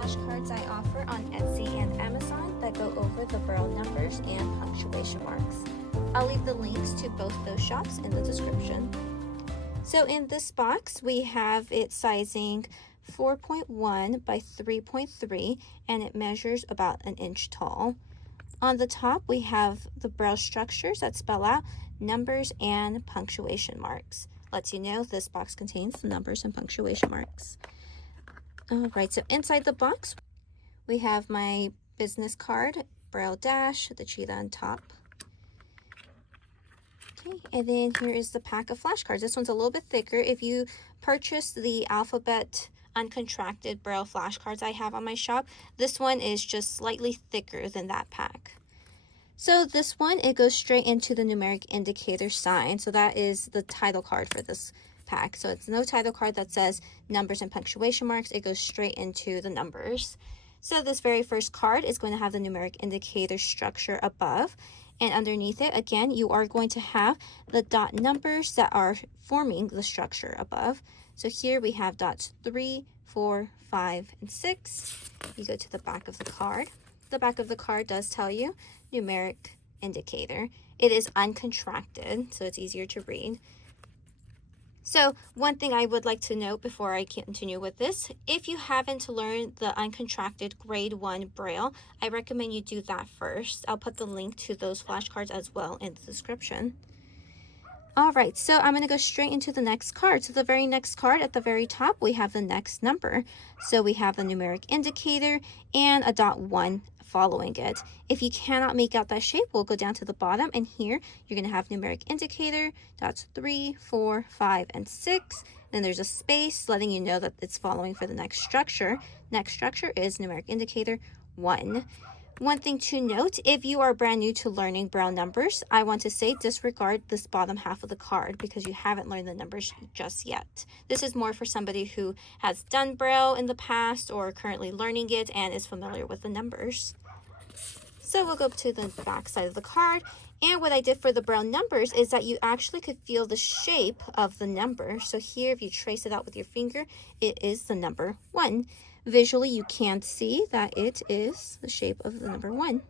flashcards I offer on Etsy and Amazon that go over the Braille numbers and punctuation marks. I'll leave the links to both those shops in the description. So in this box, we have it sizing 4.1 by 3.3, and it measures about an inch tall. On the top, we have the Braille structures that spell out numbers and punctuation marks. Lets you know this box contains the numbers and punctuation marks. All right, so inside the box, we have my business card, Braille Dash, the cheetah on top. Okay, and then here is the pack of flashcards. This one's a little bit thicker. If you purchase the alphabet uncontracted Braille flashcards I have on my shop, this one is just slightly thicker than that pack. So this one, it goes straight into the numeric indicator sign. So that is the title card for this pack. So it's no title card that says numbers and punctuation marks. It goes straight into the numbers. So this very first card is going to have the numeric indicator structure above. And underneath it, again, you are going to have the dot numbers that are forming the structure above. So here we have dots 3, 4, 5, and 6. You go to the back of the card. The back of the card does tell you numeric indicator. It is uncontracted, so it's easier to read. So one thing I would like to note before I continue with this, if you haven't learned the uncontracted grade 1 Braille, I recommend you do that first. I'll put the link to those flashcards as well in the description. All right, so I'm going to go straight into the next card. So the very next card at the very top, we have the next number. So we have the numeric indicator and a dot 1 following it. If you cannot make out that shape, we'll go down to the bottom, and here you're going to have numeric indicator, dots 3, 4, 5, and 6. Then there's a space letting you know that it's following for the next structure. Next structure is numeric indicator 1. One thing to note, if you are brand new to learning Braille numbers, I want to say disregard this bottom half of the card because you haven't learned the numbers just yet. This is more for somebody who has done Braille in the past or currently learning it and is familiar with the numbers. So we'll go up to the back side of the card. And what I did for the Braille numbers is that you actually could feel the shape of the number. So here, if you trace it out with your finger, it is the number 1. Visually, you can see that it is the shape of the number 1.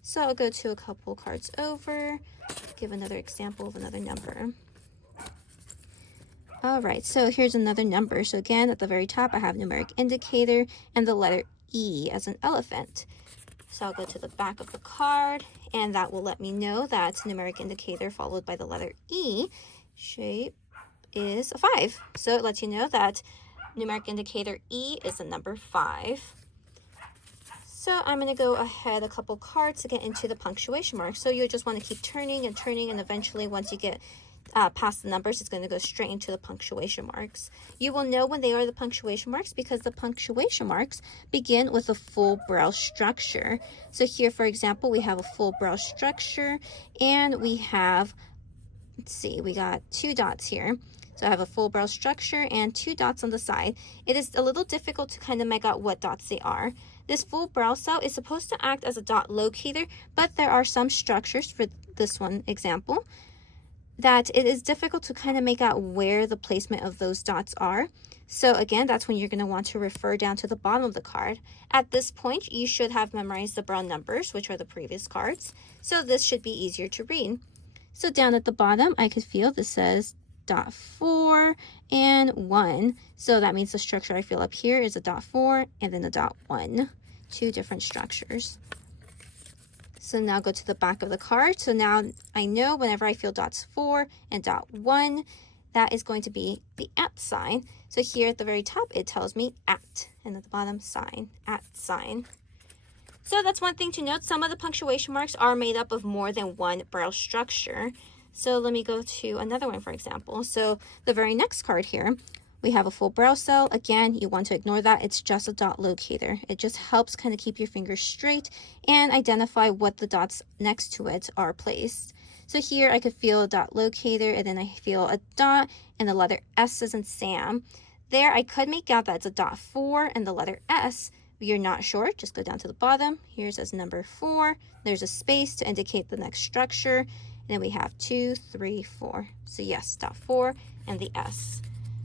So I'll go to a couple cards over, give another example of another number. All right, so here's another number. So again, at the very top, I have numeric indicator and the letter E as an elephant. So I'll go to the back of the card, and that will let me know that numeric indicator followed by the letter E shape is a 5. So it lets you know that numeric indicator E is the number 5. So I'm going to go ahead a couple cards to get into the punctuation marks. So you just want to keep turning and turning, and eventually once you get past the numbers, it's going to go straight into the punctuation marks. You will know when they are the punctuation marks because the punctuation marks begin with a full Braille structure. So here, for example, we have a full Braille structure, and we have, let's see, we got 2 dots here. So I have a full Braille structure and 2 dots on the side. It is a little difficult to kind of make out what dots they are. This full Braille cell is supposed to act as a dot locator, but there are some structures, for this one example, that it is difficult to kind of make out where the placement of those dots are. So again, that's when you're going to want to refer down to the bottom of the card. At this point, you should have memorized the Braille numbers, which are the previous cards. So this should be easier to read. So down at the bottom, I could feel this says dot 4 and 1. So that means the structure I feel up here is a dot 4 and then a dot 1. 2 different structures. So now go to the back of the card. So now I know whenever I feel dots 4 and dot 1, that is going to be the at sign. So here at the very top, it tells me at, and at the bottom, sign, at sign. So that's one thing to note. Some of the punctuation marks are made up of more than one Braille structure. So let me go to another one, for example. So the very next card here, we have a full Braille cell. Again, you want to ignore that. It's just a dot locator. It just helps kind of keep your fingers straight and identify what the dots next to it are placed. So here I could feel a dot locator, and then I feel a dot and the letter S as in Sam. There I could make out that it's a dot 4 and the letter S. If you're not sure, just go down to the bottom. Here it says number 4. There's a space to indicate the next structure. And then we have 2, 3, 4. So yes, dot 4 and the S.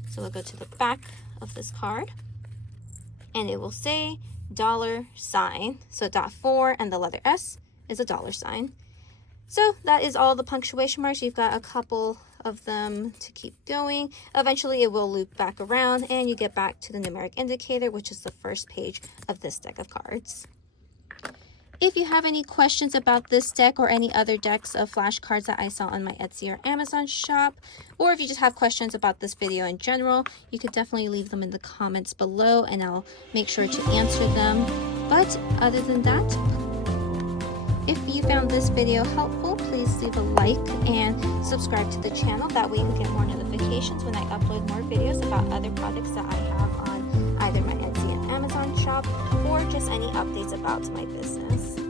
So we'll go to the back of this card, and it will say $sign. So dot 4 and the letter S is a $sign. So that is all the punctuation marks. You've got a couple of them to keep going. Eventually it will loop back around and you get back to the numeric indicator, which is the first page of this deck of cards. If you have any questions about this deck or any other decks of flashcards that I saw on my Etsy or Amazon shop, or if you just have questions about this video in general, you could definitely leave them in the comments below and I'll make sure to answer them. But other than that, if you found this video helpful, please leave a like and subscribe to the channel. That way you'll get more notifications when I upload more videos about other products that I have on either my Etsy and Amazon shop or just any updates about my business.